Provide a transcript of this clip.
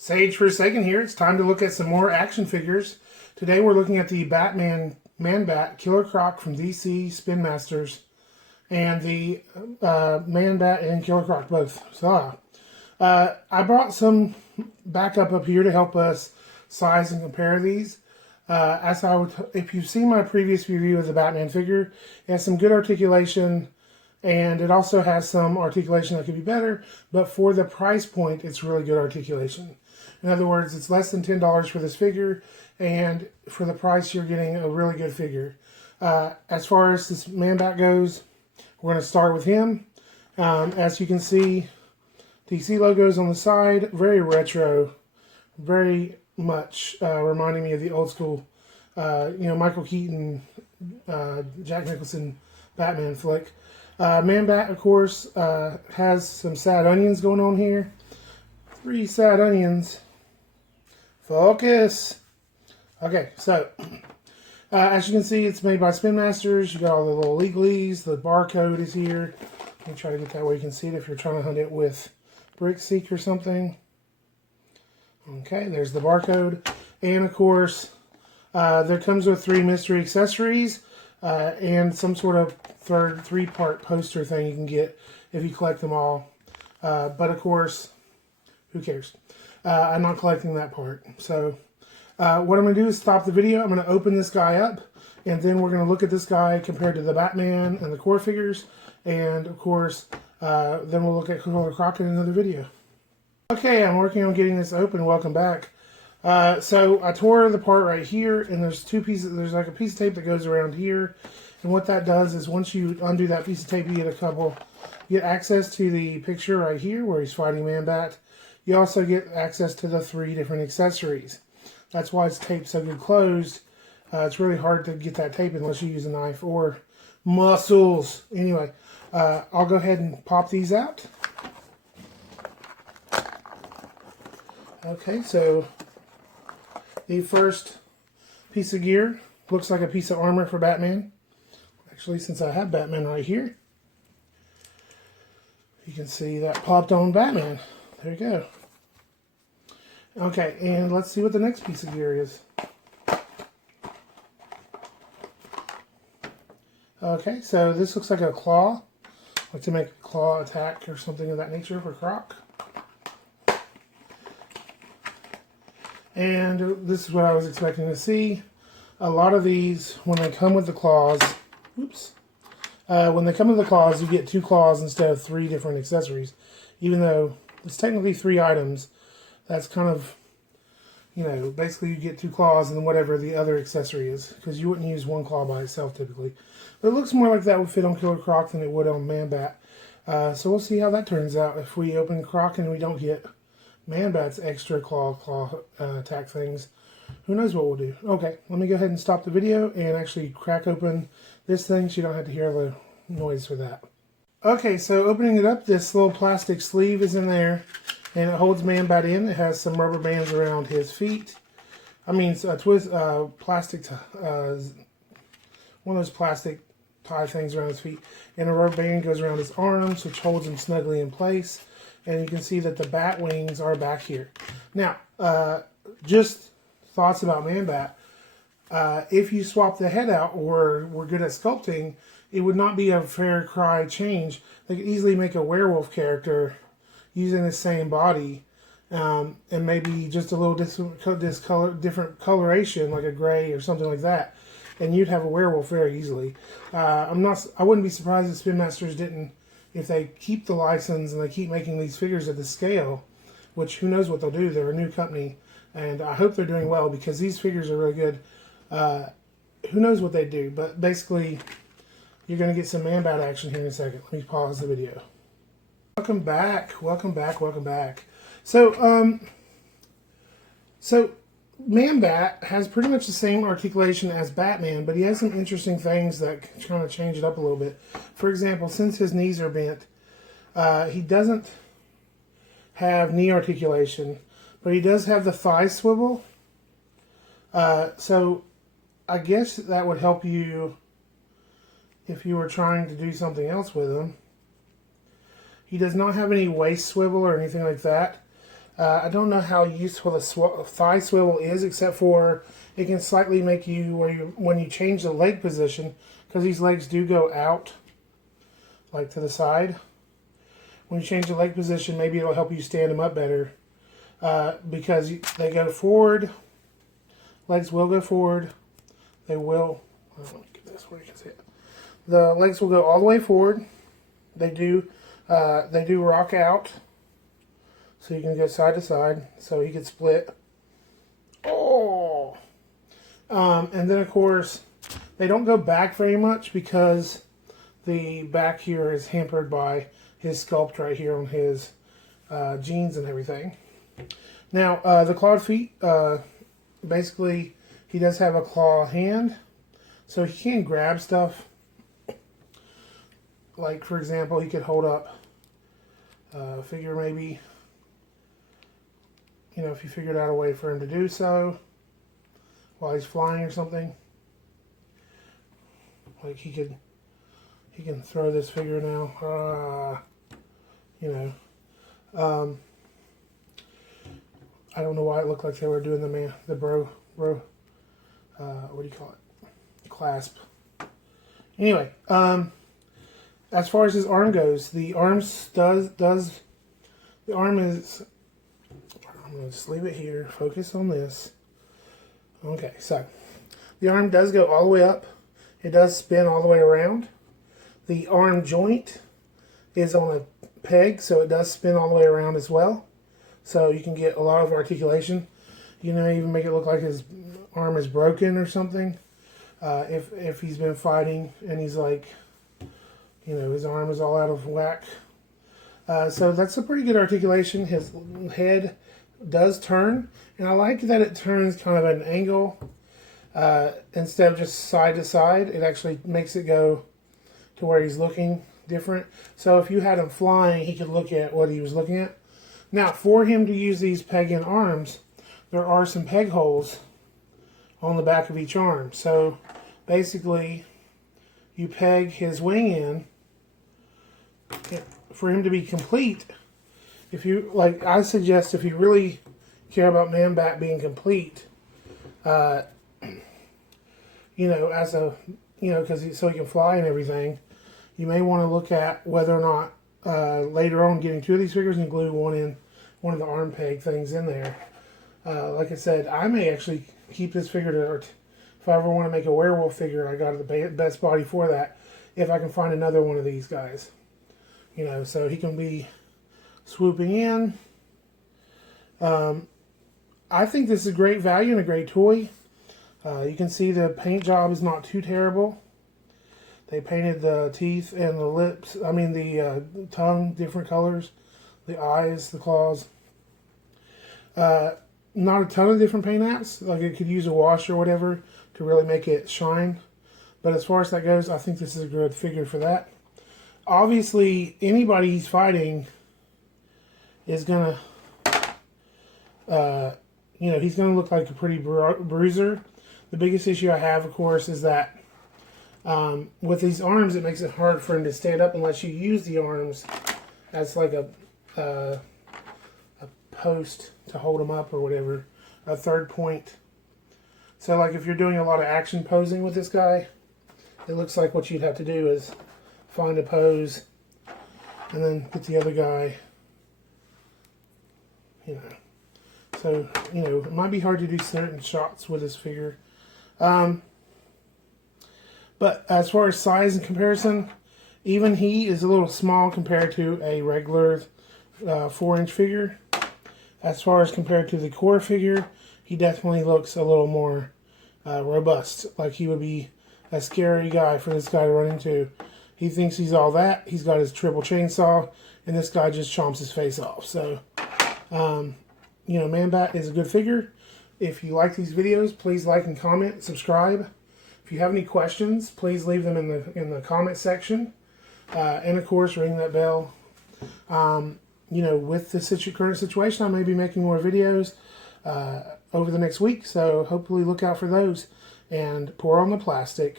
Sage for a second here. It's time to look at some more action figures. Today we're looking at the Batman Manbat Killer Croc from DC Spinmasters and the Manbat and Killer Croc both. So, I brought some backup up here to help us size and compare these. If you've seen my previous review of the Batman figure, it has some good articulation, and it also has some articulation that could be better, but for the price point, it's really good articulation. In other words, it's less than $10 for this figure, and for the price, you're getting a really good figure. As far as this Manbat goes, we're going to start with him. As you can see, DC logos on the side, very retro, very much reminding me of the old school, Michael Keaton, Jack Nicholson Batman flick. Manbat, of course, has some sad onions going on here. 3 sad onions. Focus. Okay, so as you can see, it's made by Spinmasters. You got all the little legalese. The barcode is here. Let me try to get that where you can see it if you're trying to hunt it with BrickSeek or something. Okay, there's the barcode. And of course, there comes with 3 mystery accessories and some sort of three-part poster thing you can get if you collect them all. But of course, who cares? I'm not collecting that part. So what I'm going to do is stop the video. I'm going to open this guy up, and then we're going to look at this guy compared to the Batman and the core figures. And of course, then we'll look at Killer Croc in another video. Okay, I'm working on getting this open. Welcome back. So I tore the part right here, and there's 2 pieces. There's like a piece of tape that goes around here, and what that does is once you undo that piece of tape, you get access to the picture right here where he's fighting Manbat. You also get access to the 3 different accessories. That's why it's taped so good closed. It's really hard to get that tape unless you use a knife or muscles. Anyway, I'll go ahead and pop these out. Okay, so the first piece of gear looks like a piece of armor for Batman. Actually, since I have Batman right here, you can see that popped on Batman. There you go. Okay, and let's see what the next piece of gear is. Okay, so this looks like a claw. Like to make a claw attack or something of that nature for Croc. And this is what I was expecting to see. A lot of these, when they come with the claws, when they come with the claws, you get 2 claws instead of 3 different accessories. Even though it's technically 3 items, that's kind of, basically you get 2 claws and then whatever the other accessory is. Because you wouldn't use 1 claw by itself typically. But it looks more like that would fit on Killer Croc than it would on Manbat. So we'll see how that turns out. If we open Croc and we don't get Manbat's extra claw attack things, who knows what we'll do. Okay, let me go ahead and stop the video and actually crack open this thing so you don't have to hear the noise for that. Okay, so opening it up, this little plastic sleeve is in there, and it holds Manbat in. It has some rubber bands around his feet. I mean, plastic, one of those plastic tie things around his feet, and a rubber band goes around his arms, which holds him snugly in place. And you can see that the bat wings are back here. Now, just thoughts about Manbat. If you swap the head out or were good at sculpting, it would not be a fair cry change. They could easily make a werewolf character using the same body, and maybe just a little different coloration, like a gray or something like that, and you'd have a werewolf very easily. I wouldn't be surprised if Spinmasters didn't. If they keep the license and they keep making these figures at this scale, which who knows what they'll do. They're a new company, and I hope they're doing well because these figures are really good. Who knows what they do, but basically you're going to get some Manbat action here in a second. Let me pause the video. Welcome back. So Manbat has pretty much the same articulation as Batman, but he has some interesting things that kind of change it up a little bit. For example, since his knees are bent, he doesn't have knee articulation, but he does have the thigh swivel. So I guess that would help you if you were trying to do something else with him. He does not have any waist swivel or anything like that. I don't know how useful the thigh swivel is, except for it can slightly make you, when you change the leg position, because these legs do go out, like to the side. When you change the leg position, maybe it'll help you stand them up better. Because they go forward, legs will go forward. They will, let me get this where you can see it. The legs will go all the way forward. They do rock out. So you can go side to side, so he could split. Oh! And then, of course, they don't go back very much because the back here is hampered by his sculpt right here on his jeans and everything. Now, the clawed feet, basically, he does have a claw hand, so he can grab stuff. Like, for example, he could hold up a figure maybe. You know, if you figured out a way for him to do so while he's flying or something. Like he can throw this figure now. You know. I don't know why it looked like they were doing the bro, what do you call it? Clasp. Anyway, as far as his arm goes, the arm is, I'm going to just leave it here, focus on this. Okay, so the arm does go all the way up. It does spin all the way around. The arm joint is on a peg, so it does spin all the way around as well. So you can get a lot of articulation. You know, even make it look like his arm is broken or something. If he's been fighting and he's like, you know, his arm is all out of whack. So that's a pretty good articulation. His head does turn, and I like that it turns kind of at an angle instead of just side to side. It actually makes it go to where he's looking different. So if you had him flying, he could look at what he was looking at. Now, for him to use these peg-in arms, there are some peg holes on the back of each arm. So basically, you peg his wing in for him to be complete. If you, like, I suggest if you really care about Manbat being complete, you know, as a, you know, because so he can fly and everything, you may want to look at whether or not later on getting two of these figures and glue one of the arm peg things in there. Like I said, I may actually keep this figure to, if I ever want to make a werewolf figure, I got the best body for that, if I can find another one of these guys. You know, so he can be swooping in. I think this is a great value and a great toy. You can see the paint job is not too terrible. They painted the teeth and the lips, I mean the tongue, different colors. The eyes, the claws. Not a ton of different paint apps. Like it could use a wash or whatever to really make it shine. But as far as that goes, I think this is a good figure for that. Obviously, anybody he's fighting is going to, you know, he's going to look like a pretty bruiser. The biggest issue I have, of course, is that with these arms, it makes it hard for him to stand up unless you use the arms as like a post to hold him up or whatever, a third point. So like if you're doing a lot of action posing with this guy, it looks like what you'd have to do is find a pose and then get the other guy, you know. So, you know, it might be hard to do certain shots with this figure. But as far as size and comparison, even he is a little small compared to a regular 4-inch figure. As far as compared to the core figure, he definitely looks a little more robust. Like he would be a scary guy for this guy to run into. He thinks he's all that. He's got his triple chainsaw, and this guy just chomps his face off. So, you know, Manbat is a good figure. If you like these videos, please like and comment, subscribe. If you have any questions, please leave them in the comment section. And of course, ring that bell. You know, with the current situation, I may be making more videos over the next week. So hopefully look out for those. And pour on the plastic.